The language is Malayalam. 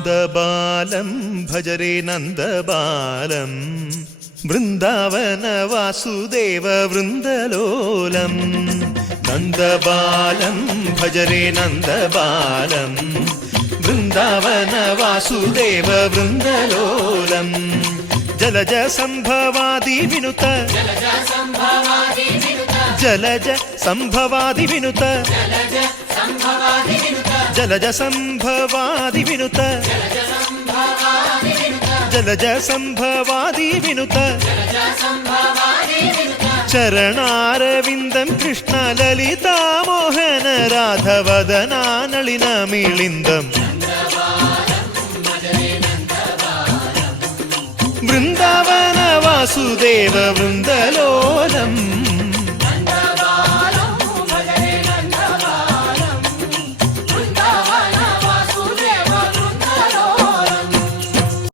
നന്ദബാലം ഭജരേ നന്ദബാലം വൃന്ദാവന വാസുദേവ വൃന്ദലോലം. നന്ദബാലം ഭജരേ നന്ദബാലം വൃന്ദാവന വാസുദേവ വൃന്ദലോലം. ജലജ സംഭവാദി വിനുത ജലജ സംഭവാദി വിനുത ജലജ സംഭവാദി വിനുത ജലജ സംഭവാദി വിനുത ചരണാരവിന്ദം കൃഷ്ണ ലളിതാമോഹന രാധവദനാനളിന മിളിന്ദം. വൃന്ദാവന വാസുദേവ വൃന്ദലോലം.